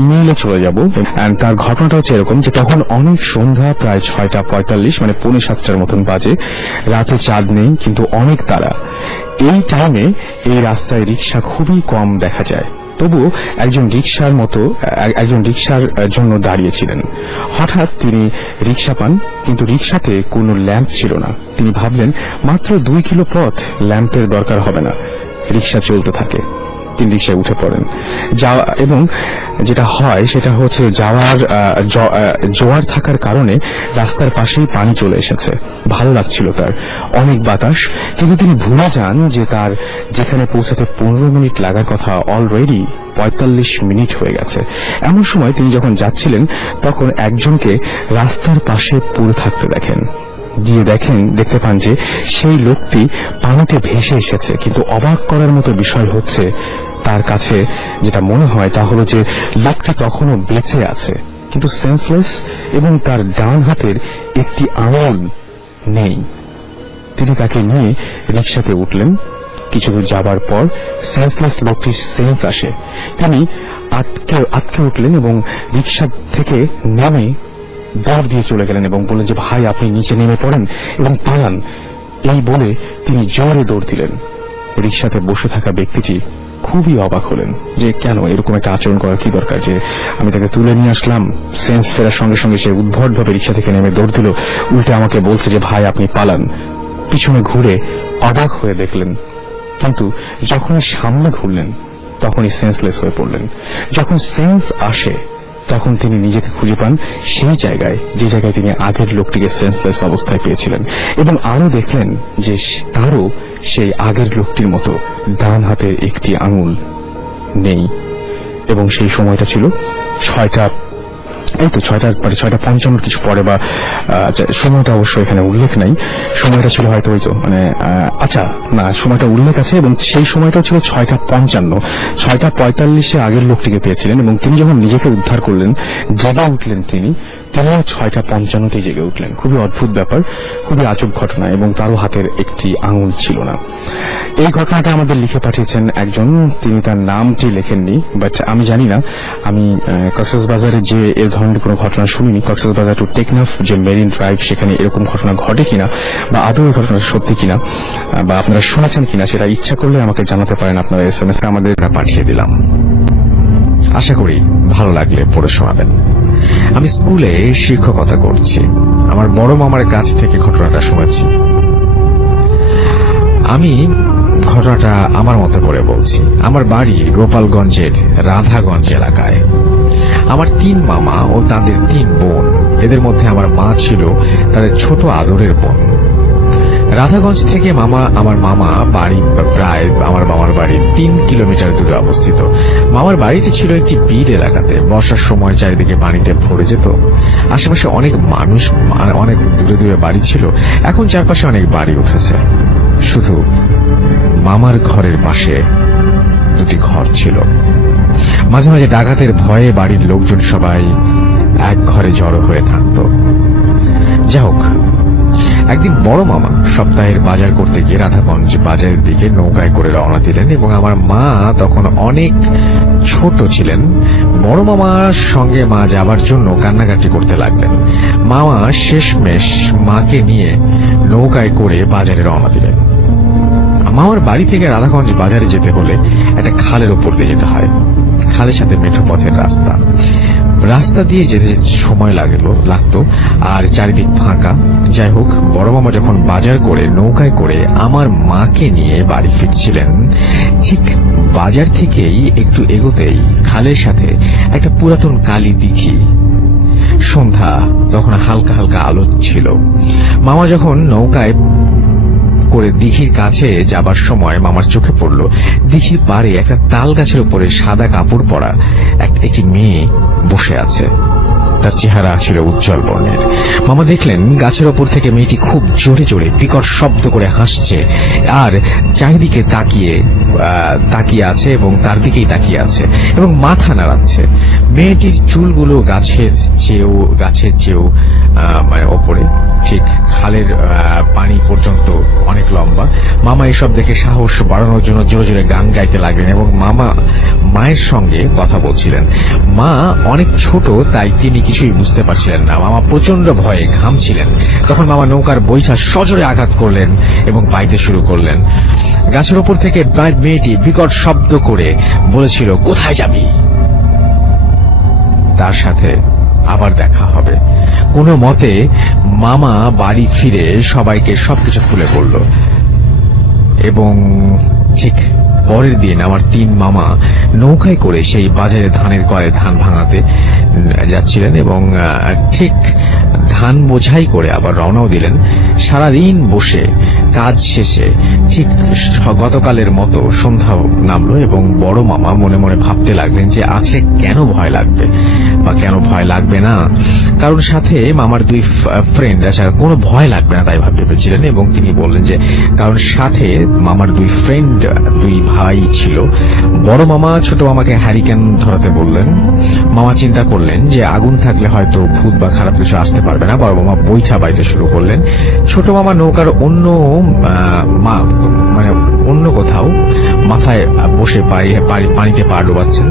ইমেইলে চলে যাব। তার ঘটনাটা হচ্ছে এরকম যে তখন অনেক সন্ধ্যা, প্রায় 6:45 মানে 6:45 মতন বাজে। রাতে চাঁদ নেই, কিন্তু অনেক তারা। এই টাইমে এই রাস্তায় রিক্সা খুবই কম দেখা যায়। তবুও একজন রিক্সার জন্য দাঁড়িয়েছিলেন। হঠাৎ তিনি রিক্সা পান, কিন্তু রিক্সাতে কোনো ল্যাম্প ছিল না। তিনি ভাবলেন মাত্র 2 কিলো পথ, ল্যাম্পের দরকার হবে না। রিক্সা চলতে থাকে, তিনি রিক্সায় উঠে পড়েন। এবং যেটা হয় সেটা হচ্ছে জোয়ার থাকার কারণে রাস্তার পাশেই পানি চলে এসেছে। ভালো লাগছিল তার, অনেক বাতাস, কিন্তু তিনি ভুলে যান যে তার যেখানে পৌঁছাতে 15 মিনিট লাগার কথা অলরেডি 45 মিনিট হয়ে গেছে। এমন সময় তিনি যখন যাচ্ছিলেন তখন একজনকে রাস্তার পাশে পড়ে থাকতে দেখতে পান যে সেই লোকটি পানিতে ভেসে এসেছে। কিন্তু অবাক করার মতো বিষয় হচ্ছে, তার কাছে যেটা মনে হয় তা হলো যে লোকটি তখনও বেঁচে আছে, কিন্তু সেন্সলেস, এবং তার ডান হাতের একটি আঙুল নেই। তিনি তাকে নিয়ে রিক্সাতে উঠলেন। কিছু দূর যাবার পর সেন্সলেস লোকটির সেন্স আসে। তিনি আটকে উঠলেন এবং রিক্সা থেকে নেমে দৌড় দিয়ে চলে গেলেন এবং বললেন যে ভাই, আপনি নিচে নেমে পড়েন এবং পালান। এই বলে তিনি জোরে দৌড় দিলেন। রিক্সাতে বসে থাকা ব্যক্তিটি খুবই অবাক হলেন যে কেন এরকম একটা আচরণ করার কি দরকার, যে আমি তাকে তুলে নিয়ে আসলাম। সেন্স ফেরার সঙ্গে সঙ্গে সে উদ্ভটভাবে রিক্সা থেকে নেমে দৌড় দিল, উল্টে আমাকে বলছে যে ভাই, আপনি পালান। পিছনে ঘুরে অবাক হয়ে দেখলেন, কিন্তু যখনই সামনে ঘুরলেন তখনই সেন্সলেস হয়ে পড়লেন। যখন সেন্স আসে তখন তিনি নিজেকে খুঁজে পান সেই জায়গায়, যে জায়গায় তিনি আগের লোকটিকে সেন্সলেস অবস্থায় পেয়েছিলেন, এবং আরো দেখলেন যে তারও সেই আগের লোকটির মতো ডান হাতের একটি আঙুল নেই। এবং সেই সময়টা ছিল 6:55 কিছু পরে, বা সময়টা অবশ্য এখানে উল্লেখ নাই। সময়টা ছিল হয়তো সময়টা উল্লেখ আছে, এবং সেই সময়টা ছিল 6:55। 6:45 আগের লোকটিকে পেয়েছিলেন, এবং তিনি যখন নিজেকে উদ্ধার করলেন, জেগে উঠলেন, তিনিও 6:55তেই জেগে উঠলেন। খুবই অদ্ভুত ব্যাপার, খুবই আজব ঘটনা, এবং তারও হাতের একটি আঙুল ছিল না। এই ঘটনাটা আমাদের লিখে পাঠিয়েছেন একজন, তিনি তার নামটি লেখেননি, বাট আমি জানি না, আমি কক্সবাজারে যে এর ধরনের কোনো ঘটনা শুনিনি। কক্সবাজার টু টেকনাফ যে মেরিন ড্রাইভ, সেখানে এরকম ঘটনা ঘটে কিনা, বা আদৌ এই ঘটনা সত্যি কিনা, বা আপনারা শুনেছেন কিনা, সেটা ইচ্ছা করলে আমাকে জানাতে পারেন। আপনারা SMS আমাদের পাঠিয়ে দিলাম, আশা করি ভালো লাগলে পড়ে শোনাবেন। আমি স্কুলে শিক্ষকতা করছি। আমার বড় মামার কাছ থেকে ঘটনাটা শুনেছি। আমি ঘটনাটা আমার মতো করে বলছি। আমার বাড়ি গোপালগঞ্জের রাধাগঞ্জ এলাকায়। আমার 3 মামা ও তাদের 3 বোন। এদের মধ্যে আমার মা ছিল তাদের ছোট আদরের বোন। রাধাগঞ্জ থেকে আমার মামা বাড়ি প্রায় আমার মামার বাড়ি 3 কিলোমিটার দূরে অবস্থিত। মামার বাড়িটি ছিল একটি বিল এলাকাতে। বর্ষার সময় চারিদিকে পানিতে ভরে যেত। আশেপাশে অনেক মানুষ, অনেক দূরে দূরে বাড়ি ছিল। এখন চারপাশে অনেক বাড়ি উঠেছে। শুধু মামার ঘরের পাশে 2টি ঘর ছিল। মাঝে মাঝে ডাকাতের ভয়ে বাড়ির লোকজন সবাই এক ঘরে জড়ো হয়ে থাকত। যা হোক, একদিন বড় মামা সপ্তাহের বাজার করতে গিয়ে রাধাগঞ্জ বাজারের দিকে নৌকায় করে রওনা দিলেন, এবং আমার মা তখন অনেক ছোট ছিলেন। বড় মামার সঙ্গে মা যাবার জন্য কান্নাকাটি করতে লাগলেন। মামা শেষমেশ মাকে নিয়ে নৌকায় করে বাজারে রওনা দিলেন। মামার বাড়ি থেকে রাধাগঞ্জ বাজারে যেতে হলে একটা খালের ওপর দিয়ে যেতে হয়। খালের সাথে মেঠো পথের রাস্তা দিয়ে যেতে সময় লাগতো, আর চারিদিক ফাঁকা। যাই হোক, বড় মামা যখন বাজার করে নৌকায় করে আমার মাকে নিয়ে বাড়ি ফিরছিলেন, ঠিক বাজার থেকেই একটু এগোতেই খালের সাথে একটা পুরাতন কালী দিঘি। সন্ধ্যা, তখন হালকা হালকা আলো ছিল। মামা যখন নৌকায় করে দিঘির কাছে যাবার সময় মামার চোখে পড়ল দিঘির পাড়ে একটা তাল গাছের উপরে সাদা কাপড় পরা একটি মেয়ে বসে আছে। তার চেহারা ছিল উজ্জ্বল বর্ণের। মামা দেখলেন গাছের ওপর থেকে মেয়েটি খুব জোরে জোরে বিকট শব্দ করে হাসছে আর চারিদিকে তাকিয়ে আছে এবং তার দিকেই তাকিয়ে আছে এবং মাথা নাড়াচ্ছে। মেয়েটির চুলগুলো গাছের চেয়েও মানে ওপরে, ঠিক খালের পানি পর্যন্ত অনেক লম্বা। মামা এসব দেখে সাহস বাড়ানোর জন্য জোরে জোরে গান গাইতে লাগলেন এবং মামা মায়ের সঙ্গে কথা বলছিলেন। মা অনেক ছোট, তাই তিনি কিছুই বুঝতে পারছিলেন না। মামা প্রচন্ড ভয়ে ঘামছিলেন। তখন মামা নৌকার বৈঠা সজোরে আঘাত করলেন এবং বাইতে শুরু করলেন। গাছের ওপর থেকে মেয়েটি বিকট শব্দ করে বলেছিল, কোথায় যাবি? তার সাথে আবার দেখা হবে। কোনো মতে মামা বাড়ি ফিরে সবাইকে সবকিছু খুলে বলল এবং ঠিক পরের দিন আমার 3 মামা নৌকায় করে সেই বাজারে ধানের কলে ধান ভাঙাতে যাচ্ছিলেন এবং ঠিক ধান বোঝাই করে আবার রওনাও দিলেন। সারাদিন বসে কাজ শেষে ঠিক গতকালের মতো সন্ধ্যা নামলো এবং বড় মামা মনে মনে ভাবতে লাগলেন যে আজকে কেন ভয় লাগবে বা কেন ভয় লাগবে না, কারণ সাথে মামার 2 ফ্রেন্ড আছে, কোনো ভয় লাগবে না তাই ভেবেছিলেন। এবং তিনি বললেন যে কারণ সাথে মামার 2 ফ্রেন্ড, 2 ভাই ছিল। বড় মামা ছোট মামাকে হ্যারিকেন ধরাতে বললেন। মামা চিন্তা করলেন যে আগুন থাকলে হয়তো ভূত বা খারাপ কিছু আসতে পারবে না। বড় মামা বৈঠা বাইতে শুরু করলেন। ছোট মামা নৌকার অন্য কোথাও মাথায় বসে পানিতে পা ডোবাচ্ছেন,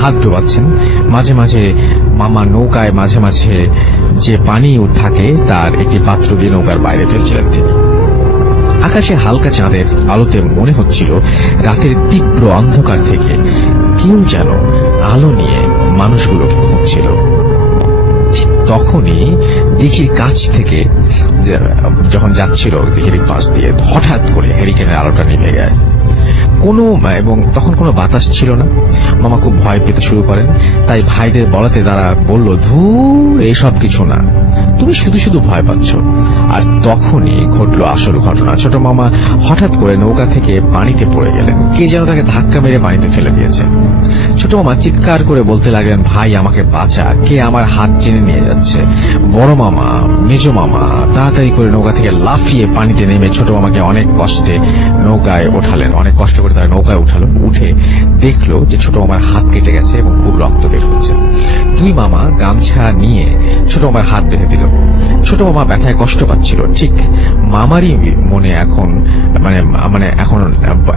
হাত ডোবাচ্ছেন। মাঝে মাঝে মামা নৌকায় মাঝে মাঝে যে পানি থাকে তার একটি পাত্র দিয়ে নৌকার বাইরে ফেলছিলেন তিনি। আকাশে হালকা চাঁদের আলোতে মনে হচ্ছিল রাতের তীব্র অন্ধকার থেকে কেউ যেন আলো নিয়ে মানুষগুলোকে খুঁজছিল। তখনই দিঘির কাছ থেকে যখন যাচ্ছিল দিঘির পাশ দিয়ে হঠাৎ করে হ্যারিকেনের আলোটা নিভে গেল। এবং তখন কোনো বাতাস ছিল না। মামা খুব ভয় পেতে শুরু করেন। তাই ভাইদের বলাতে তারা বলল, ধুর, এসব কিছু না, তুমি শুধু শুধু ভয় পাচ্ছ। আর তখনই ঘটলো আসল ঘটনা। ছোট মামা হঠাৎ করে নৌকা থেকে পানিতে পড়ে গেলেন। কে যেন তাকে ধাক্কা মেরে পানিতে ফেলে দিয়েছে। ছোট মামা চিৎকার করে বলতে লাগলেন, ভাই আমাকে বাঁচা, কে আমার হাত টেনে নিয়ে যাচ্ছে। বড় মামা, মেজ মামা তাড়াতাড়ি করে নৌকা থেকে লাফিয়ে পানিতে নেমে ছোট মামাকে অনেক কষ্টে নৌকায় ওঠালেন। অনেক কষ্ট করে তারা নৌকায় উঠে দেখলো যে ছোট মামার হাত কেটে গেছে এবং খুব রক্ত বের হচ্ছে। 2 মামা গামছা নিয়ে ছোট মামার হাত বেঁধে দিল। ছোট মামা ব্যথায় কষ্ট পাচ্ছিল। ঠিক মামারই মনে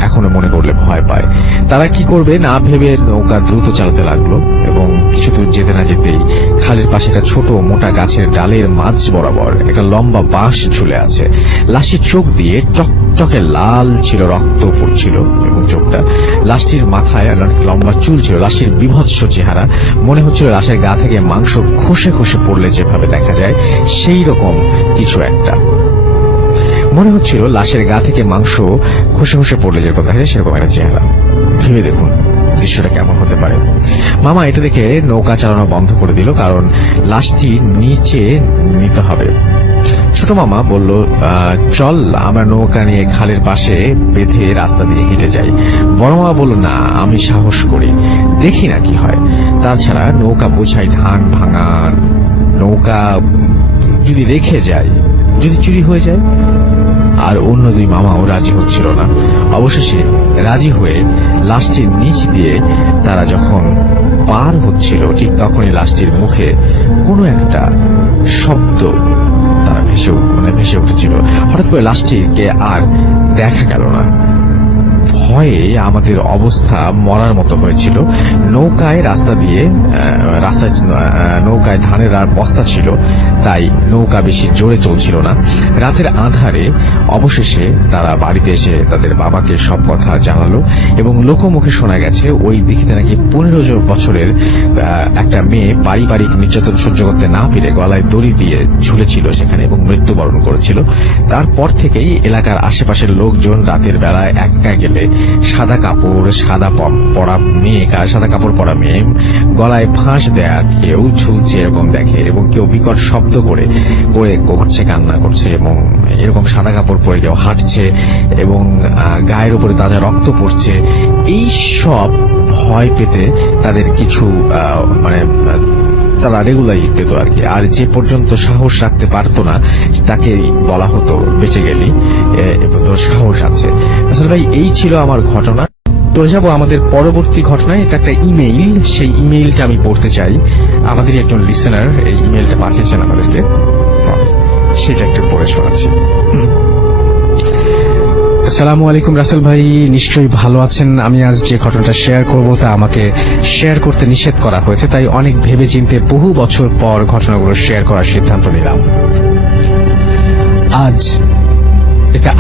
এখনো মনে করলে ভয় পায়। তারা কি করবে না ভেবে নৌকা দ্রুত চালাতে লাগলো এবং কিছু দূর যেতে না যেতেই খালের পাশে একটা ছোট মোটা গাছের ডালের মাঝ বরাবর একটা লম্বা বাঁশ ঝুলে আছে। লাশির চোখ দিয়ে টকটকে লাল ছিল, রক্ত পড়ছিল এবং চোখটা। লাশটির মাথায় লম্বা চুল ছিল। লাশির বিভৎস চেহারা, মনে হচ্ছিল লাশের গা থেকে মাংস খসে খসে পড়লে যেভাবে দেখা যায় সেই রকম কিছু একটা। মনে হচ্ছিল লাশের গা থেকে মাংস খসে খসে পড়লে যেরকম দেখা যায় সেরকম একটা চেহারা। ভেবে দেখুন দৃশ্যটা কেমন হতে পারে। মামা এটা দেখে নৌকা চালানো বন্ধ করে দিল, কারণ লাশটি নিচে নিতে হবে। ছোট মামা বলল, চল আমরা নৌকা নিয়ে খালের পাশে বেঁধে রাস্তা দিয়ে হেঁটে যাই। বড় মামা বলল, না, আমি সাহস করি, দেখি না কি হয়। তাছাড়া নৌকা বোঝাই ধান ভাঙা, নৌকা যদি রেখে যায়, যদি চুরি হয়ে যায়। আর অন্য 2 মামাও রাজি হচ্ছিল না। অবশেষে রাজি হয়ে লাশটির নিচ দিয়ে তারা যখন পার হচ্ছিল ঠিক তখনই লাশটির মুখে কোনো একটা শব্দ তারা ভেসে উঠেছিল। হঠাৎ করে লাশটিকে আর দেখা গেল না। ভয়ে আমাদের অবস্থা মরার মতো হয়েছিল। নৌকায় নৌকায় ধানের আর বস্তা ছিল, তাই নৌকা বেশি জোরে চলছিল না। রাতের আঁধারে অবশেষে তারা বাড়িতে এসে তাদের বাবাকে সব কথা জানালো এবং লোকমুখে শোনা গেছে ওই দিঘিতে নাকি 15 বছরের একটা মেয়ে পারিবারিক নির্যাতন সহ্য করতে না পেরে গলায় দড়ি দিয়ে ঝুলেছিল সেখানে এবং মৃত্যুবরণ করেছিল। তারপর থেকেই এলাকার আশেপাশের লোকজন রাতের বেলায় একা গেলে সাদা কাপড় পরা মেয়ে গলায় ফাঁস দেয়া কেউ ঝুলছে এরকম দেখে এবং কেউ বিকট শব্দ করে করছে, কান্না করছে এবং এরকম সাদা কাপড় পরে কেউ হাঁটছে এবং গায়ের উপরে তাজা রক্ত পড়ছে। এই সব ভয় পেতে তাদের কিছু তারা রেগুলারই পেত আর কি। আর যে পর্যন্ত সাহস রাখতে পারতো না তাকে বলা হতো বেঁচে গেলি তোর সাহস আছে। আসলে ভাই এই ছিল আমার ঘটনা। তো যাবো আমাদের পরবর্তী ঘটনায়। এটা একটা ইমেইল, সেই ইমেইলটা আমি পড়তে চাই। আমাদের একজন লিসেনার এই ইমেইলটা পাঠিয়েছেন আমাদেরকে, তো আমি সেটা একটু পড়ে শোনাচ্ছি। আসসালামু আলাইকুম রাসেল ভাই, নিশ্চয়ই ভালো আছেন। আমি আজ যে ঘটনাটা শেয়ার করব তা আমাকে শেয়ার করতে নিষেধ করা হয়েছে, তাই অনেক ভেবে চিন্তে বহু বছর পর ঘটনাগুলো শেয়ার করার সিদ্ধান্ত নিলাম।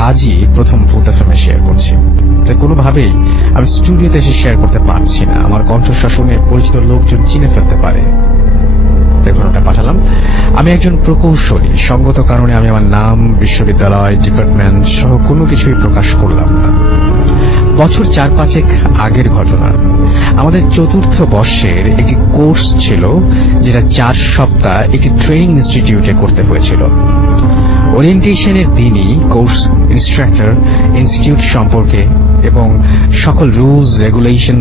আজই প্রথম ভূত এফএমে শেয়ার করছি, তাই কোনোভাবেই আমি স্টুডিওতে এসে শেয়ার করতে পারছি না। আমার কণ্ঠস্বর শুনে পরিচিত লোকজন চিনে ফেলতে পারে, তাই ঘটনাটা পাঠালাম। আমি একজন প্রকৌশলী, সঙ্গত কারণে আমি আমার নাম, বিশ্ববিদ্যালয়, ডিপার্টমেন্ট সহ কোনো কিছুই প্রকাশ করলাম না। বছর 4-5 আগের ঘটনা। আমাদের চতুর্থ বর্ষের একটি কোর্স ছিল, যেটা 4 সপ্তাহ একটি ট্রেনিং ইনস্টিটিউটে করতে হয়েছিল। ওরিয়েন্টেশনের দিনই কোর্স ইনস্ট্রাক্টর ইনস্টিটিউট সম্পর্কে এবং সকল রুলস রেগুলেশন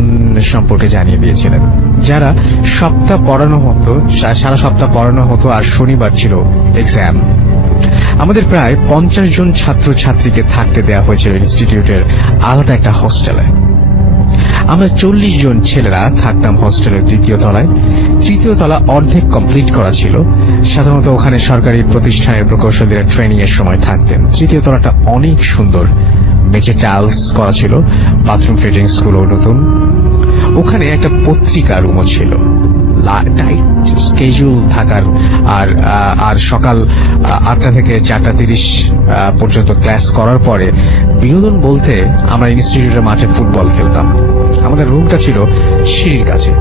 সম্পর্কে জানিয়ে দিয়েছিলেন। যারা সারা সপ্তাহ পড়ানো হতো, আর শনিবার ছিল এক্সাম। আমাদের প্রায় 50 জন ছাত্র ছাত্রীকে থাকতে দেওয়া হয়েছিল ইনস্টিটিউটের আলাদা একটা হোস্টেলে। আমরা 40 জন ছেলেরা থাকতাম হোস্টেলের 2য় তলায়। 3য় তলা অর্ধেক কমপ্লিট করা ছিল। সাধারণত ওখানে সরকারি প্রতিষ্ঠানের প্রকৌশলীরা ট্রেনিং এর সময় থাকতেন। 3য় তলাটা অনেক সুন্দর, মেঝে টাইলস করা ছিল, বাথরুম ফিটিংস গুলো নতুন। ওখানে একটা পত্রিকা রুমও ছিল, টাইট স্কেজুল থাকার। আর সকাল 8টা থেকে 4:30 পর্যন্ত ক্লাস করার পরে বিনোদন বলতে আমরা ইনস্টিটিউটের মাঠে ফুটবল খেলতাম। আমাদের রুমটা ছিল সিঁড়ির কাছে,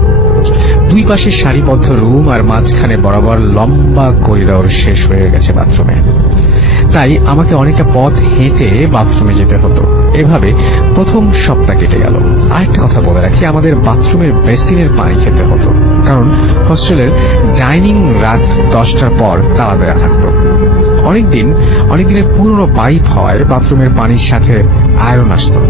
2 পাশে সারিবদ্ধ রুম, আর মাঝখানে বরাবর লম্বা করিডোর শেষ হয়ে গেছে বাথরুমে। তাই আমাকে অনেকটা পথ হেঁটে বাথরুমে যেতে হতো। এভাবে প্রথম সপ্তাহ কেটে গেল। আরেকটা কথা বলে রাখি, আমাদের বাথরুমের বেসিনের পানি খেতে হতো, কারণ হোস্টেলের ডাইনিং রাত 10টার পর তালা দেওয়া থাকতো। অনেকদিনের পুরনো পাইপ হওয়ায় বাথরুমের পানির সাথে আয়রন আসতো।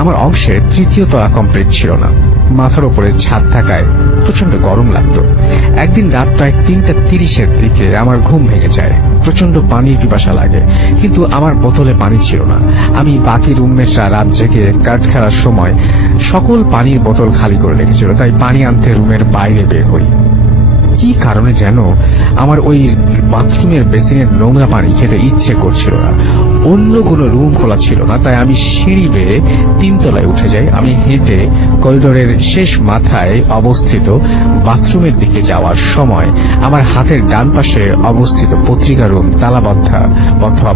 আমার অংশে 3য় তলা কমপ্লিট ছিল না। মাথার উপরে ছাদ থাকায় প্রচন্ড গরম লাগতো। একদিন রাত প্রায় 3:30-এর দিকে আমার ঘুম ভেঙে যায়। প্রচন্ড পানির পিপাসা লাগে, কিন্তু আমার বোতলে পানি ছিল না। আমি বাকি রুমমেটরা রাত জেগে কার্ড খেলার সময় সকল পানির বোতল খালি করে রেখেছিল, তাই পানি আনতে রুমের বাইরে বের হই। কি কারণে যেন আমার ওই বাথরুমের বেসিনের নোংরা পানি খেতে ইচ্ছে করছিল না। অন্য কোনো রুম খোলা ছিল না, তাই আমি সিঁড়ি বেয়ে 3 তলায় উঠে যাই। আমি হেঁটে করিডোরের শেষ মাথায় অবস্থিত বাথরুমের দিকে যাওয়ার সময় আমার হাতের ডান পাশে অবস্থিত পত্রিকা রুম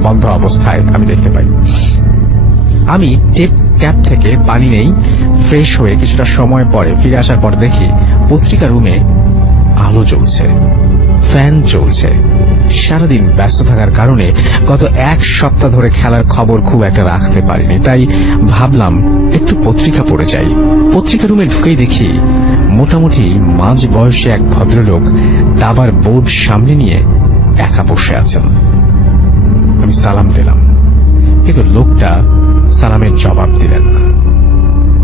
বন্ধ অবস্থায় আমি দেখতে পাই। আমি ট্যাপ থেকে পানি নেই, ফ্রেশ হয়ে কিছুটা সময় পরে ফিরে আসার পর দেখি পত্রিকা রুমে আলো জ্বলছে, ফ্যান চলছে। সারাদিন ব্যস্ত থাকার কারণে গত 1 সপ্তাহ ধরে খেলার খবর খুব একটা রাখতে পারিনি, তাই ভাবলাম একটু পত্রিকা পড়ে যাই। পত্রিকা রুমে ঢুকেই দেখি মোটামুটি মাঝ বয়সী এক ভদ্রলোক দাবার বোর্ড সামনে নিয়ে একা বসে আছেন। আমি সালাম দিলাম, কিন্তু লোকটা সালামের জবাব দিলেন না।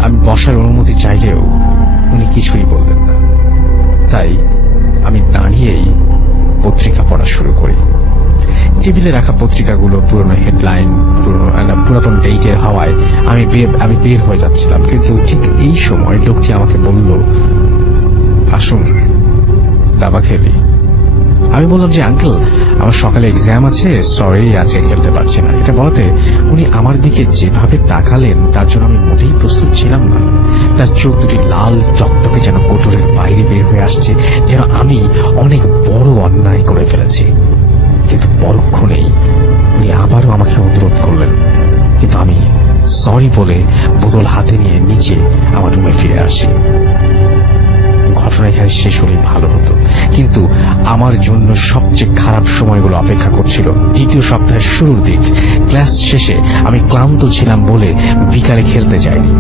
আমি বসার অনুমতি চাইলেও উনি কিছুই বললেন না। তাই আমি দাঁড়িয়েই পত্রিকা পড়া শুরু করি। টেবিলে রাখা পত্রিকাগুলো পুরনো হেডলাইন, পুরাতন ডেটের হওয়ায় আমি বের হয়ে যাচ্ছিলাম, কিন্তু ঠিক এই সময় লোকটি আমাকে বলল, আসুন দাবা খেলি। আমি বললাম যে আঙ্কেল, আমার সকালে এক্সাম আছে, সরি আজকে খেলতে পারছি না। এটা বলতে উনি আমার দিকে যেভাবে তাকালেন তার জন্য আমি মোটেই প্রস্তুত ছিলাম না। তার চোখ দুটি লাল টকটকে, যেন কোটরের বাইরে বের হয়ে আসছে, যেন আমি অনেক বড় অন্যায় করে ফেলেছি। কিন্তু পরক্ষণেই উনি আবারও আমাকে অনুরোধ করলেন, কিন্তু আমি সরি বলে বোতল হাতে নিয়ে নিচে আমার রুমে ফিরে আসি। ঘটনা এখানে শেষ হলেই ভালো হতো, কিন্তু আমার জন্য সবচেয়ে খারাপ সময়গুলো অপেক্ষা করছিল। 2য় সপ্তাহের শুরুর দিক। ক্লাস শেষে আমি ক্লান্ত ছিলাম বলে বিকালে খেলতে যাইনি।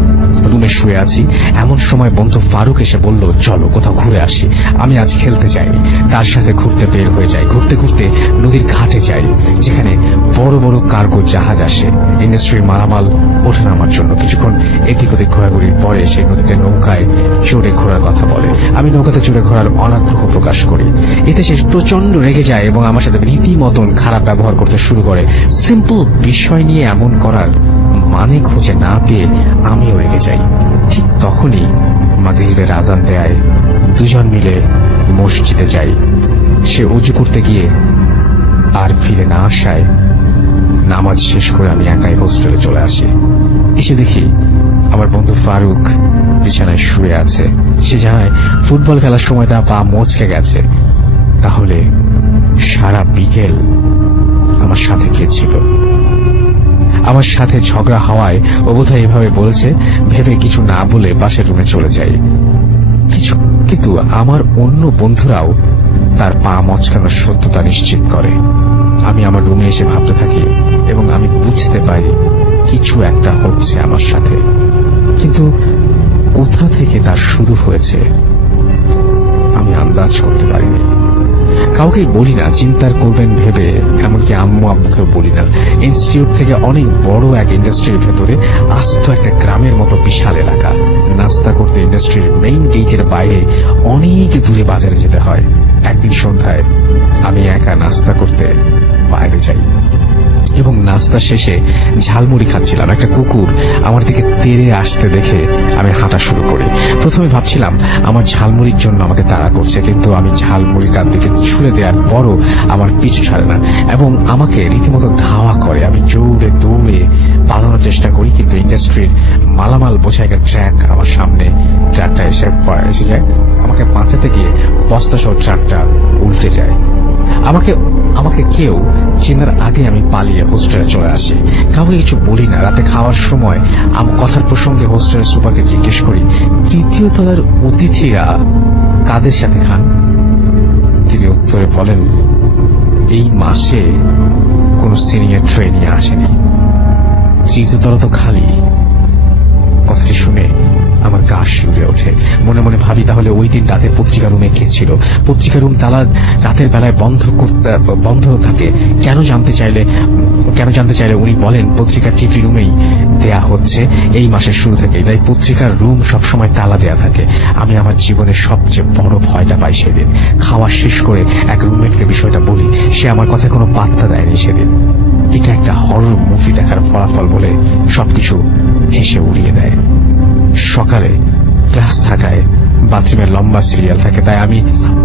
রুমে শুয়ে আছি, এমন সময় বন্ধু ফারুক এসে বলল, চলো কোথাও ঘুরে আসি। আমি আজ খেলতে যাইনি, তার সাথে ঘুরতে বের হয়ে যাই। ঘুরতে ঘুরতে নদীর ঘাটে যাই, যেখানে বড় বড় কার্গো জাহাজ আসে ইন্ডাস্ট্রির মালামাল ওঠে নামার জন্য। কিছুক্ষণ এদিক ওদিক ঘোরাঘুরির পরে সেই নদীতে নৌকায় চড়ে ঘোরার কথা বলে। আমি নৌকাতে চড়ে ঘোরার অনাগ্রহ প্রকাশ করি। এতে সে প্রচন্ড রেগে যায় এবং আমার সাথে রীতিমতন খারাপ ব্যবহার করতে শুরু করে। সিম্পল বিষয় নিয়ে এমন করার মানে খুঁজে না পেয়ে আমিও রেগে যাই। ঠিক তখনই মাগরিবের আজান দেয়, দুজন মিলে মসজিদে যাই। সে উজু করতে গিয়ে আর ফিরে না আসায় নামাজ শেষ করে আমি একাই হোস্টেলে চলে আসি। এসে দেখি আমার বন্ধু ফারুক বিছানায় শুয়ে আছে। সে জানায় ফুটবল খেলার সময় তার পা মচকে গেছে। তাহলে সারা বিকেল আমার সাথে কে ছিল? আমার সাথে ঝগড়া হওয়ায় ও বোধহয় এভাবে বলেছে ভেবে কিছু না বলে পাশের রুমে চলে যাই। কিন্তু আমার অন্য বন্ধুরাও তার পা মচকানোর সত্যতা নিশ্চিত করে। আমি আমার রুমে এসে ভাবতে থাকি এবং আমি বুঝতে পারি কিছু একটা হচ্ছে আমার সাথে, কিন্তু কোথা থেকে তার শুরু হয়েছে আমি আন্দাজ করতে পারিনি। কাউকেই বলি না, চিন্তার করবেন ভেবে, এমনকি আম্মু আব্বুকেও বলি না। ইনস্টিটিউট থেকে অনেক বড় এক ইন্ডাস্ট্রির ভেতরে আস্ত একটা গ্রামের মতো বিশাল এলাকা। নাস্তা করতে ইন্ডাস্ট্রির মেইন গেটের বাইরে অনেক দূরে বাজারে যেতে হয়। একদিন সন্ধ্যায় আমি একা নাস্তা করতে বাইরে যাই এবং নাস্তা শেষে ঝালমুড়ি খাচ্ছিলাম। একটা কুকুর আমার দিকে তেড়ে আসতে দেখে আমি হাঁটা শুরু করি। প্রথমে ভাবছিলাম আমার ঝালমুড়ির জন্য আমাকে তাড়া করছে, কিন্তু আমি ঝালমুড়ি তার দিকে ছুঁড়ে দেওয়ার পরও আমার পিছু ছাড়ে না এবং আমাকে রীতিমতো ধাওয়া করে। আমি জোরে দৌড়ে পালানোর চেষ্টা করি, কিন্তু ইন্ডাস্ট্রির মালামাল বোঝাই একটা ট্রাক আমার সামনে, ট্রাকটা এসে যায়। আমাকে বাঁচাতে গিয়ে বস্তা সহ ট্রাকটা উল্টে যায়। আমাকে কেউ চেনার আগে আমি পালিয়ে হোস্টেলে চলে আসি। কাউকে কিছু বলি না। রাতে খাওয়ার সময় কথার প্রসঙ্গে হোস্টেলের সুপারকে জিজ্ঞেস করি, তৃতীয় তলার অতিথিরা কাদের সাথে খান? তিনি উত্তরে বলেন, এই মাসে কোনো সিনিয়র ট্রেনিয়ে আসেনি, তৃতীয় তলা তো খালি। কথাটি শুনে আমার গা শিউরে ওঠে। মনে মনে ভাবি, তাহলে ওই দিন রাতে পত্রিকা রুমে কে ছিল? পত্রিকা রুম তালা রাতের বেলায় বন্ধ থাকে কেন জানতে চাইলে উনি বলেন পত্রিকা টিভি রুমেই দেয়া হচ্ছে এই মাসের শুরু থেকেই, তাই পত্রিকার রুম সবসময় তালা দেয়া থাকে। আমি আমার জীবনের সবচেয়ে বড় ভয়টা পাই সেদিন। খাওয়া শেষ করে এক রুমমেটকে বিষয়টা বলি, সে আমার কথায় কোনো পাত্তা দেয়নি সেদিন। এটা একটা হরর মুভি দেখার ফলাফল বলে সবকিছু হেসে উড়িয়ে দেয়। সকালে ক্লাস থাকায় বাথরুমের লম্বা সিরিয়াল থাকে, তাই আমি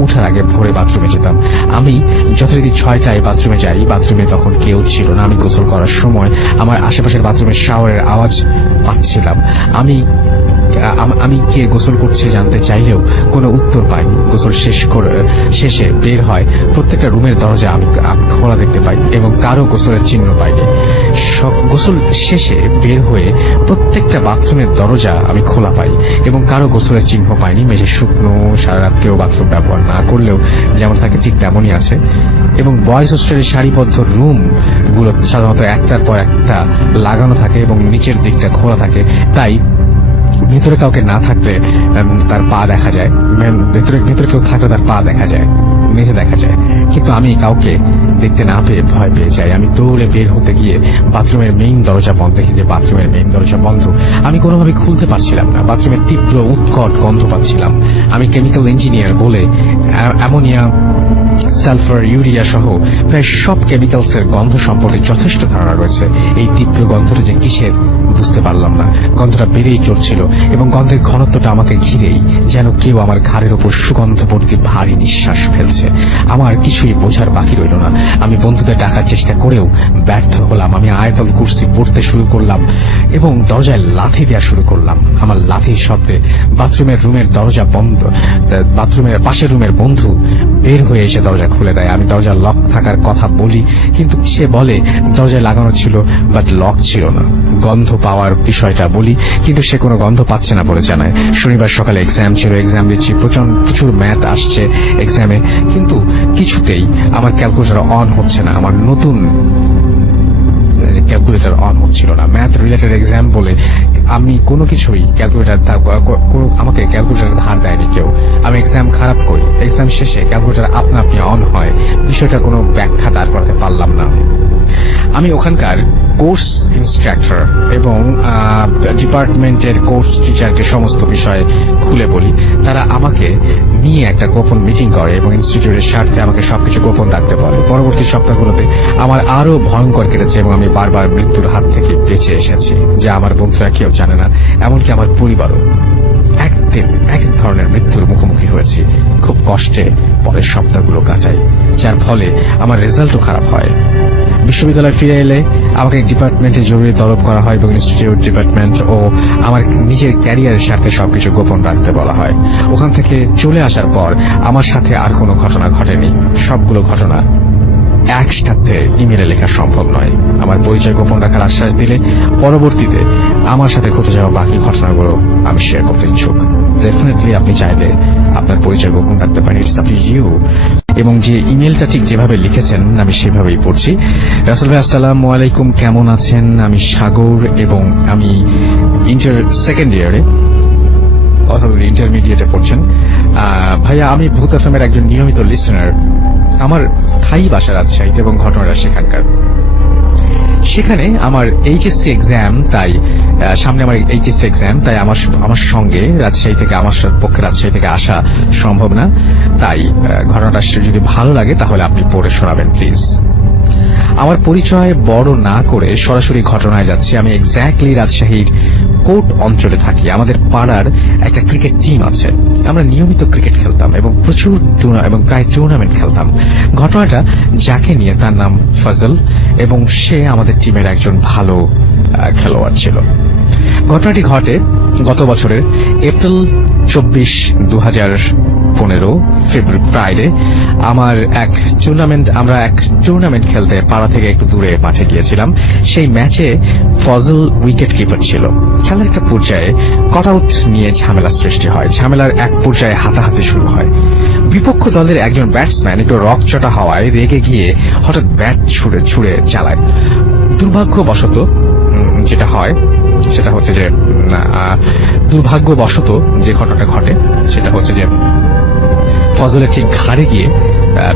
ওঠার আগে ভোরে বাথরুমে যেতাম। আমি যথারীতি 6টায় বাথরুমে যাই। বাথরুমে তখন কেউ ছিল না। আমি গোসল করার সময় আমার আশেপাশের বাথরুমের শাওয়ারের আওয়াজ পাচ্ছিলাম। আমি কে গোসল করছে জানতে চাইলেও কোনো উত্তর পাইনি। গোসল শেষে বের হয়, প্রত্যেকটা রুমের দরজা আমি খোলা দেখতে পাই এবং কারো গোসলের চিহ্ন পাইনি। গোসল শেষে বের হয়ে প্রত্যেকটা বাথরুমের দরজা আমি খোলা পাই এবং কারো গোসলের চিহ্ন পাইনি। মেঝে শুকনো, সারা রাত কেউ বাথরুম ব্যবহার না করলেও যেমন থাকে ঠিক তেমনই আছে। এবং বয়েজ হোস্টেলের সারিবদ্ধ রুম গুলো সাধারণত একটার পর একটা লাগানো থাকে এবং নিচের দিকটা খোলা থাকে, তাই ভেতরে কাউকে না থাকলে তার পা দেখা যায়, ভেতরে কেউ থাকলে তার পা দেখা যায়, মেঝে দেখা যায়। কিন্তু আমি কাউকে দেখতে না পেয়ে ভয় পেয়ে যাই। আমি দৌড়ে বের হতে গিয়ে বাথরুমের মেইন দরজা বন্ধ দেখি যে বাথরুমের মেইন দরজা বন্ধ। আমি কোনোভাবে খুলতে পারছিলাম না। বাথরুমের তীব্র উৎকট গন্ধ পাচ্ছিলাম। আমি কেমিক্যাল ইঞ্জিনিয়ার বলে অ্যামোনিয়া, সালফার, ইউরিয়া সহ প্রায় সব কেমিক্যালসের গন্ধ সম্পর্কে যথেষ্ট ধারণা রয়েছে। এই তীব্র গন্ধটা যে কিসের বুঝতে পারলাম না। গন্ধটা বেড়েই চলছিল এবং গন্ধের ঘনত্বটা আমাকে ঘিরেই, যেন কেউ আমার ঘাড়ের ওপর সুগন্ধবর্তী ভারী নিঃশ্বাস ফেলছে। আমার কিছুই বোঝার বাকি রইল না। আমি বন্ধুদের ডাকার চেষ্টা করেও ব্যর্থ হলাম। আমি আয়াতুল কুরসি পড়তে শুরু করলাম এবং দরজায় লাথি দেওয়া শুরু করলাম। আমার লাথির শব্দে বাথরুমের পাশের রুমের বন্ধু বের হয়ে এসে দরজা খুলে দেয়। আমি দরজা লক থাকার কথা বলি, কিন্তু সে বলে দরজায় লাগানো ছিল বাট লক ছিল না। গন্ধ পাওয়ার বিষয়টা বলি, কিন্তু সে কোনো গন্ধ পাচ্ছে না বলে জানায়। শনিবার সকালে এক্সাম ছিল, এক্সাম দিচ্ছি, প্রচুর ম্যাথ আসছে এক্সামে, কিন্তু কিছুতেই আমার ক্যালকুলেটর অন হচ্ছে না। আমার নতুন ক্যালকুলেটর অন হচ্ছিল না। ম্যাথ রিলেটেড এক্সাম বলে আমি কোনো কিছুই ক্যালকুলেটর আমাকে ক্যালকুলেটর ধার দেয়নি কেউ। আমি এক্সাম খারাপ করি, এক্সাম শেষে ক্যালকুলেটর আপনা আপনি অন হয়, বিষয়টা কোনো ব্যাখ্যা দাঁড় করাতে পারলাম না। আমি ওখানকার কোর্স ইনস্ট্রাক্টর এবং ডিপার্টমেন্টের কোর্স টিচারকে সমস্ত বিষয়ে খুলে বলি। তারা আমাকে নিয়ে একটা গোপন মিটিং করে এবং ইনস্টিটিউটের স্বার্থে আমাকে সবকিছু গোপন রাখতে বলে। পরবর্তী সপ্তাহগুলোতে আমার আরো ভয়ঙ্কর কেটেছে এবং আমি বারবার মৃত্যুর হাত থেকে বেঁচে এসেছি, যা আমার বন্ধুরা কেউ জানে না, এমনকি আমার পরিবারও। একদিন এক এক ধরনের মৃত্যুর মুখোমুখি হয়েছি, খুব কষ্টে পরের সপ্তাহগুলো কাটাই, যার ফলে আমার রেজাল্টও খারাপ হয়। বিশ্ববিদ্যালয়ে ফিরে এলে আমাকে ডিপার্টমেন্টে জরুরি তলব করা হয় এবং ইনস্টিটিউট, ডিপার্টমেন্ট ও আমার নিজের ক্যারিয়ারের সাথে সবকিছু গোপন রাখতে বলা হয়। ওখান থেকে চলে আসার পর আমার সাথে আর কোনো ঘটনা ঘটেনি। সবগুলো ঘটনা একসাথে ইমেলে লেখা সম্ভব নয়। আমার পরিচয় গোপন রাখার আশ্বাস দিলে পরবর্তীতে আমার সাথে ঘটে যাওয়া বাকি ঘটনাগুলো আমি শেয়ার করতে ইচ্ছুক। ডেফিনেটলি আপনি চাইলে আপনার পরিচয় গোপন রাখতে পারেন, ইটস আপ টু ইউ। এবং যে ইমেলটা ঠিক যেভাবে লিখেছেন আমি সেভাবেই পড়ছি। রাসেল ভাই আসসালামু আলাইকুম, কেমন আছেন? আমি সাগর এবং আমি সেকেন্ড ইয়ারে অথবা ইন্টারমিডিয়েটে পড়ছেন। ভাইয়া, আমি ভূত এফএমের একজন নিয়মিত লিসেনার। আমার স্থায়ী বাসা রাজশাহীতে এবং ঘটনাটা সেখানকার। সেখানে আমার এইচএসসি এক্সাম, তাই সামনে আমার এইচএসসি এক্সাম, তাই আমার সঙ্গে রাজশাহী থেকে আমার পক্ষে রাজশাহী থেকে আসা সম্ভব না। তাই ঘটনাটা যদি ভালো লাগে তাহলে আপনি পড়ে শোনাবেন প্লিজ। আমার পরিচয় বড় না করে সরাসরি ঘটনায় যাচ্ছি। আমি এক্স্যাক্টলি রাজশাহীর কোট অঞ্চলে থাকি। আমাদের পাড়ার একটা ক্রিকেট টিম আছে। আমরা নিয়মিত ক্রিকেট খেলতাম এবং প্রায় টুর্নামেন্ট খেলতাম। ঘটনাটা যাকে নিয়ে, তার নাম ফজল এবং সে আমাদের টিমের একজন ভালো খেলোয়াড় ছিল। ঘটনাটি ঘটে গত বছরের এপ্রিল 24, 2015 ফ্রাইডে। আমরা এক টুর্নামেন্ট খেলতে পাড়া থেকে একটু দূরে মাঠে গিয়েছিলাম। সেই ম্যাচে ফজল উইকেট কিপার ছিল। খেলার একটা পর্যায়ে কটআউট নিয়ে ঝামেলা সৃষ্টি হয়। ঝামেলার এক পর্যায়ে হাতাহাতি শুরু হয়। বিপক্ষ দলের একজন ব্যাটসম্যান একটু রকচটা হওয়ায় রেগে গিয়ে হঠাৎ ব্যাট ছুড়ে চালায়। দুর্ভাগ্যবশত যেটা হয় সেটা হচ্ছে যে দুর্ভাগ্যবশত যে ঘটনাটা ঘটে সেটা হচ্ছে যে ফজলের ঠিক ঘাড়ে গিয়ে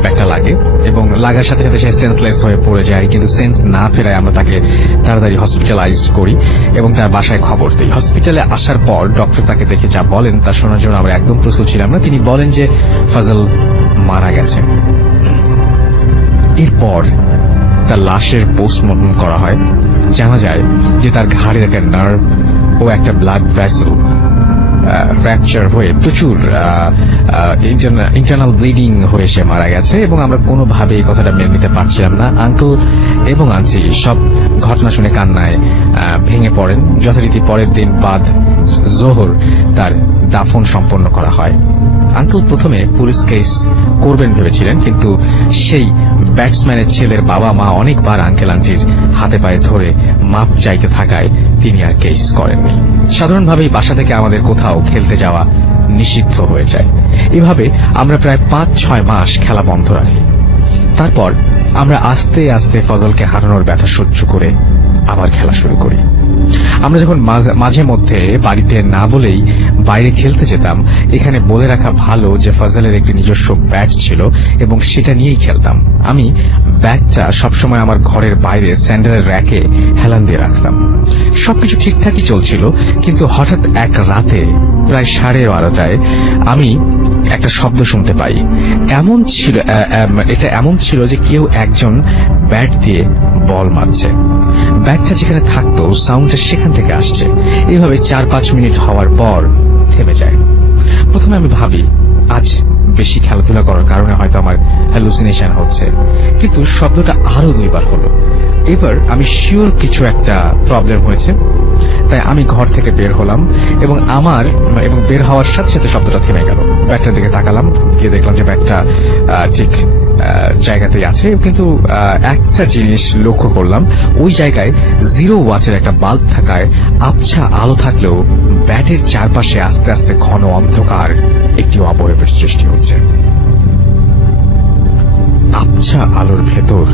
ব্যাটটা লাগে এবং লাগার সাথে সাথে সে সেন্সলেস হয়ে পড়ে যায়। কিন্তু সেন্স না ফেরায় আমরা তাকে তাড়াতাড়ি হসপিটালাইজ করি এবং তার বাসায় খবর দিই। হসপিটালে আসার পর ডক্টর তাকে দেখে যা বলেন তা শোনার জন্য আমরা একদম প্রস্তুত ছিলাম না। তিনি বলেন যে ফজল মারা গেছে। এরপর তার লাশের পোস্টমর্টম করা হয়। জানা যায় যে তার ঘাড়ের একটা নার্ভ ও একটা ব্লাড ভেসেল ফ্র্যাকচার হয়ে প্রচুর ইন্টারনাল ব্লিডিং হয়ে সে মারা গেছে এবং আমরা কোনোভাবে এই কথাটা মেনে নিতে পারছিলাম না। আঙ্কেল এবং আন্টি সব ঘটনা শুনে কান্নায় ভেঙে পড়েন। যথারীতি পরের দিন বাদ জোহর তার দাফন সম্পন্ন করা হয়। আঙ্কেল প্রথমে পুলিশ কেস করবেন ভেবেছিলেন, কিন্তু সেই ব্যাটসম্যানের ছেলের বাবা মা অনেকবার আঙ্কেল আন্টির হাতে পায়ে ধরে মাপ চাইতে থাকায় তিনি আর কেস করেননি। সাধারণভাবেই বাসা থেকে আমাদের কোথাও খেলতে যাওয়া নিষিদ্ধ হয়ে যায়। এভাবে আমরা প্রায় 5-6 মাস খেলা বন্ধ রাখি। তারপর আমরা আস্তে আস্তে ফজলকে হারানোর ব্যথা সহ্য করে আবার খেলা শুরু করি। আমরা যখন মাঝে মধ্যে বাড়িতে না বলেই বাইরে খেলতে যেতাম, এখানে বলে রাখা ভালো যে ফজলের একটি নিজস্ব ব্যাট ছিল এবং সেটা নিয়েই খেলতাম। আমি ব্যাটটা সবসময় আমার ঘরের বাইরে স্যান্ডেলের র্যাকে হেলান দিয়ে রাখতাম। সবকিছু ঠিকঠাকই চলছিল, কিন্তু হঠাৎ এক রাতে প্রায় 12:30টায় আমি একটা শব্দ শুনতে পাই। এটা এমন ছিল যে কেউ একজন ব্যাট দিয়ে বল মারছে। ব্যাটটা যেখানে থাকতো সাউন্ডটা সেখান থেকে আসছে। এইভাবে 4-5 মিনিট হওয়ার পর থেমে যায়। প্রথমে আমি ভাবি আজ বেশি খেলাধুলা করার কারণে হয়তো আমার হ্যালুসিনেশন হচ্ছে, কিন্তু শব্দটা আরো 2বার হলো। এবার আমি শিওর কিছু একটা প্রবলেম হয়েছে, তাই আমি ঘর থেকে বের হলাম এবং বের হওয়ার সাথে সাথে শব্দটা থেমে গেল। ব্যাটটার দিকে তাকালাম, গিয়ে দেখলাম যে ব্যাটটা ঠিক জায়গাতেই আছে, কিন্তু একটা জিনিস লক্ষ্য করলাম, ওই জায়গায় 0 ওয়াটের একটা বাল্ব থাকায় আবছা আলো থাকলেও ব্যাটের চারপাশে আস্তে আস্তে ঘন অন্ধকার একটি অবয়বের সৃষ্টি হচ্ছে। আবছা আলোর ভেতর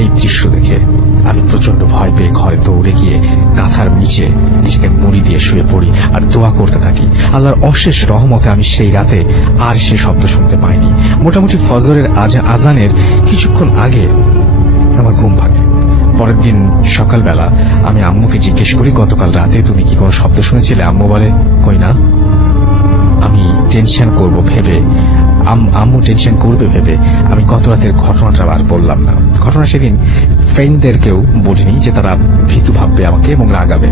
এই দৃশ্য দেখে আমি প্রচন্ড ভয় পেয়ে ঘরে দৌড়ে গিয়ে কাঁথার নিচে নিজেকে মুড়ি দিয়ে শুয়ে পড়ি আর দোয়া করতে থাকি। আল্লাহর অশেষ রহমতে আমি সেই রাতে আর সে শব্দ শুনতে পাইনি। মোটামুটি ফজরের আজানের কিছুক্ষণ আগে আমার ঘুম ভাঙে। পরের দিন সকালবেলা আমি আম্মুকে জিজ্ঞেস করি, গতকাল রাতে তুমি কি কোনো শব্দ শুনেছিলে? আম্মু বলে, কই না। আমি টেনশন করব ভেবে, আম্মু টেনশন করবে ভেবে আমি গত রাতের ঘটনাটা আর বললাম না। ঘটনা সেদিন ফ্রেন্ডদেরকেও বলিনি যে তারা ভীতু ভাববে আমাকে এবং রাগাবে।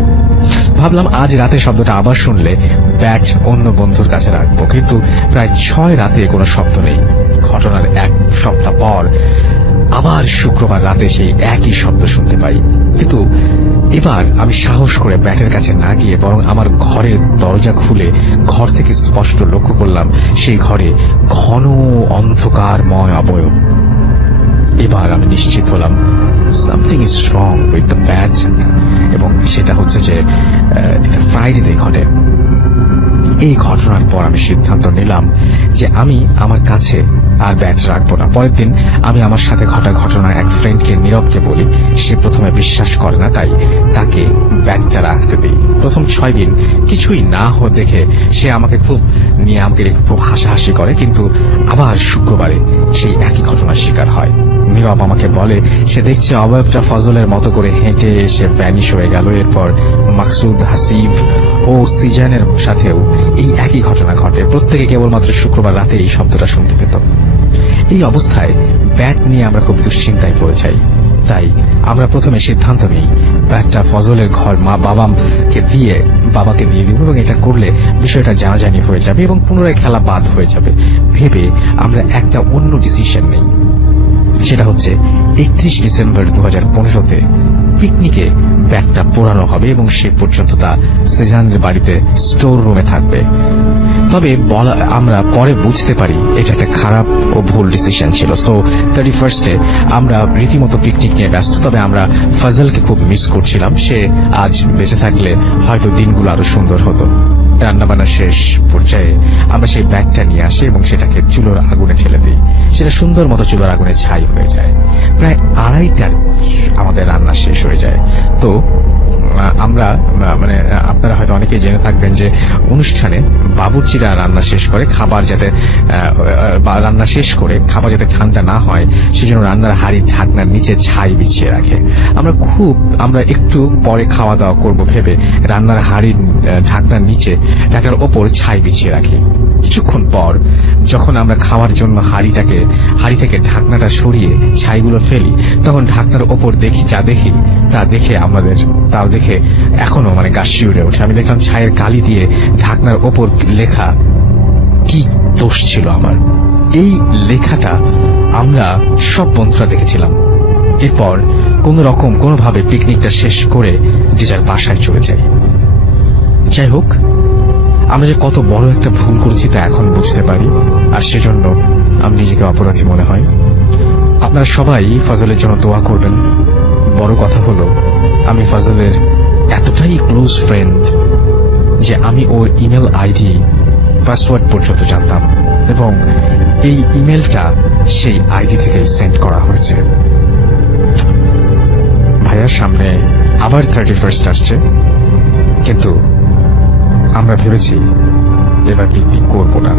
ভাবলাম আজ রাতে শব্দটা আবার শুনলে ব্যাট অন্য বন্ধুর কাছে রাখবো, কিন্তু প্রায় 6 রাতে কোনো শব্দ নেই। ঘটনার 1 সপ্তাহ পর আবার শুক্রবার রাতে সেই একই শব্দ শুনতে পাই, কিন্তু এবার আমি সাহস করে ব্যাটের কাছে না গিয়ে বরং আমার ঘরের দরজা খুলে ঘর থেকে স্পষ্ট লক্ষ্য করলাম সেই ঘরে ঘন অন্ধকারময় অবয়ব। এবার আমি নিশ্চিত হলাম something is wrong with the bat, এবং সেটা হচ্ছে যে এটা ফ্রাইডেতে ঘটে। এই ঘটনার পর আমি সিদ্ধান্ত নিলাম যে আমি আমার কাছে আর ব্যাট রাখবো না। পরের দিন আমি আমার সাথে ঘটা ঘটনা এক ফ্রেন্ডকে, নীরবকে বলি। সে প্রথমে বিশ্বাস করে না, তাই তাকে ব্যাটটা রাখতে দিই। প্রথম 6 দিন কিছুই না দেখে সে আমাকে খুব হাসাহাসি করে, কিন্তু আবার শুক্রবারে সেই একই ঘটনার শিকার হয়। নীরব আমাকে বলে সে দেখছে অবয়বটা ফজলের মতো করে হেঁটে এসে ভ্যানিশ হয়ে গেল। এরপর মাকসুদ, হাসিব ও সিজানের সাথেও এই একই ঘটনা ঘটে। প্রত্যেকে কেবলমাত্র শুক্রবার রাতে এই শব্দটা শুনতে পেত। এই অবস্থায় ব্যাট নিয়ে আমরা খুব দুশ্চিন্তায় পড়ে যাই। তাই আমরা প্রথমে সিদ্ধান্ত নিই ব্যাটটা ফজলের ঘর বাবাকে দিয়ে দিব, এবং এটা করলে বিষয়টা জানাজানি হয়ে যাবে এবং পুনরায় খেলা বাদ হয়ে যাবে ভেবে আমরা একটা অন্য ডিসিশন নেই। সেটা হচ্ছে 31 ডিসেম্বর 2015-তে পিকনিকে ব্যাগটা পোড়ানো হবে এবং সে পর্যন্ত তা সেজানের বাড়িতে স্টোর রুমে থাকবে। তবে আমরা পরে বুঝতে পারি এটা একটা খারাপ ও ভুল ডিসিশন ছিল। সো 31-এ আমরা রীতিমতো পিকনিক নিয়ে ব্যস্ত। তবে আমরা ফজলকে খুব মিস করছিলাম। সে আজ বেঁচে থাকলে হয়তো দিনগুলো আরো সুন্দর হতো। রান্নাবান্না শেষ পর্যায়ে আমরা সেই ব্যাগটা নিয়ে আসি এবং সেটাকে চুলোর আগুনে ঠেলে দিই। সেটা সুন্দর মতো চুলোর আগুনে ছাই হয়ে যায়। প্রায় 2:30টার আমাদের রান্না শেষ হয়ে যায়। তো আমরা আপনারা হয়তো অনেকেই জেনে থাকবেন যে অনুষ্ঠানে বাবুর্চিরা রান্না শেষ করে খাবার যাতে ঠান্ডা না হয় সেজন্য রান্নার হাঁড়ির ঢাকনার নিচে ছাই বিছিয়ে রাখে। আমরা একটু পরে খাওয়া দাওয়া করব ভেবে রান্নার হাঁড়ির ঢাকনার ওপর ছাই বিছিয়ে রাখি। কিছুক্ষণ পর যখন আমরা খাওয়ার জন্য হাঁড়ি থেকে ঢাকনাটা সরিয়ে ছাইগুলো ফেলি, তখন ঢাকনার ওপর তা দেখে এখনো গা শিউরে ওঠে। আমি দেখলাম ছাইয়ের কালি দিয়ে ঢাকনার ওপর লেখা। কি দোষ ছিল আমার? এই লেখাটা আমরা সব বন্ধুরা দেখেছিলাম। এরপর কোনোভাবে পিকনিকটা শেষ করে যে যার বাসায় চলে যাই। যাই হোক, আমরা যে কত বড় একটা ভুল করেছি তা এখন বুঝতে পারি, আর সেজন্য আমি নিজেকে অপরাধী মনে হয়। আপনারা সবাই ফজলের জন্য দোয়া করবেন। বড় কথা হলো আমি ফজলের এতটাই ক্লোজ ফ্রেন্ড যে আমি ওর ইমেল আইডি, পাসওয়ার্ড পর্যন্ত জানতাম, এবং এই ইমেলটা সেই আইডি থেকে সেন্ড করা হয়েছে। ভাইয়ার সামনে আবার 31 আসছে, কিন্তু আমরা ভেবেছি এবার পিকনিক করবো না।